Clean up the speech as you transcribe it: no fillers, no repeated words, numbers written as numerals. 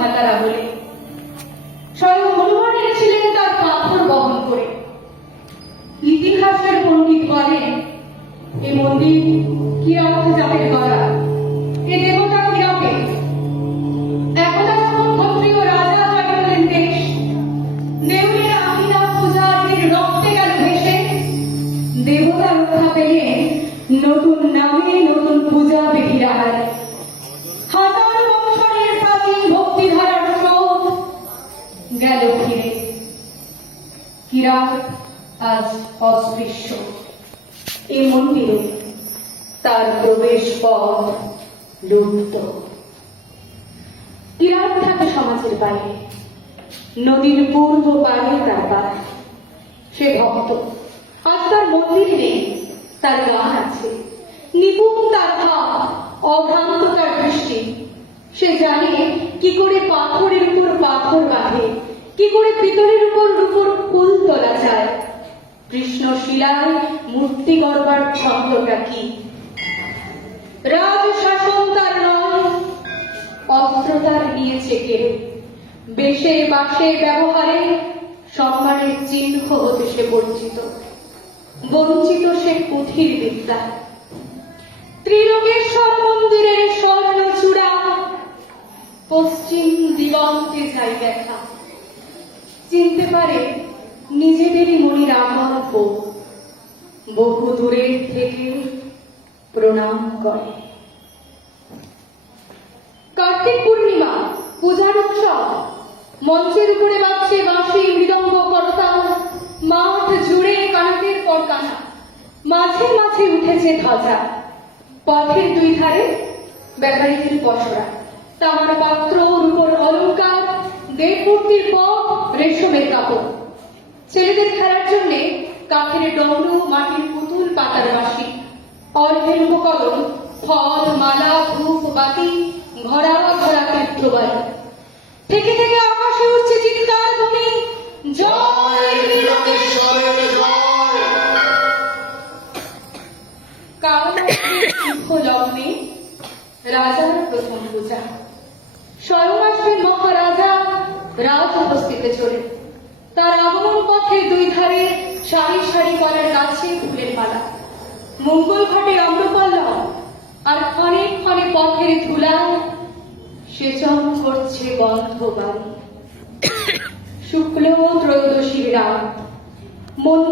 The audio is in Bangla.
ভাতারা বলে। স্বয়ং হনুমান এসেছিলেন তার পাথর বহন করে। ইতিহাসের পণ্ডিত বলেন, এ মন্দির কিরাত জাতের গড়া, এ দেবতা কিরাতে। একদা যখন ক্ষত্রিয় রাজা জয় করলেন দেশ, দেউলের আকিরা পূজারীর রক্তে গেল ভেসে, দেবতা রক্ষা পেলেন নতুন নামে নতুন পূজা বেহিরায়। হাজার বৎসরের প্রাচীন ভক্তিধারার স্রোত গেল ফিরে। কিরাত আজ অস্পৃশ্য। এই মন্দিরে তার প্রবেশ পথ লুপ্ত। কিরাত থাকে সমাজের বাইরে, নদীর পূর্ব পারে তার বাড়ি। সে ভক্ত, আজ তার মন্দির নেই, তার গান আছে, নিপুণ তার ভাব, অভ্রান্ত তার দৃষ্টি। সে জানে কি করে পাথরের উপর পাথর বাঁধে, কি করে পিতলের উপর রূপর ফুল তোলা যায়, কৃষ্ণ শিলায় মূর্তি গড়বার ছন্দটা কি। রাজ শাসন তার নয়, অস্ত্র তার নিয়েছে কেড়ে। বেশে বাসে ব্যবহারে সম্মানের চিহ্ন হতে সে বঞ্চিত। বঞ্চিত সে কুঠির বিদ্যা। ত্রিলোকেশ্বর মন্দিরের স্বর্ণ চূড়া পশ্চিম দিগন্তে যাই দেখা। চিনতে পারে নিজেদেরই মনির আগল্প, বহু দূরের থেকে প্রণাম করে। কার্তিক পূর্ণিমা, পূজার উৎসব। মঞ্চের উপরে বাজছে বাঁশি, মৃদঙ্গ, করতাল। মাঠ জুড়ে কানাতের পর কানা, মাঝে মাঝে উঠেছে ধ্বজা। পথের দুই ধারে ব্যাপারীদের পসরা, তামার পাত্র, রূপোর অলঙ্কার, দেবমূর্তির পথ, রেশমের কাপড়। ছেলেদের খেলার জন্য কাঠের ডমরু, মাটির পুতুল, পাতার বাঁশি। অর্ধের উপকরণ ফল, মালা, ধূপ, বাতি, ঘোড়া ঘোড়া তীর্থবাড়ি। থেকে থেকে আকাশে উঠছে চিৎকার ধ্বনি, জয় ত্রিলোকেশ্বরের জয়। কালরাত্রির শুভ লগ্নে রাজার প্রথম পূজা। স্বয়ং আসবেন মহারাজা রাজ উপস্থিতে চলে। তার আগমন পথে দুই ধারে সারি সারি কলার গাছে ফুলের মালা, মঙ্গল ঘাটে আম্রপল্লব, আর ক্ষণে ক্ষণে পথের ধুলায় সেচন করছে বন্ধ বাড়ি। শুক্ল ত্রয়োদশীর রাত, মন্দির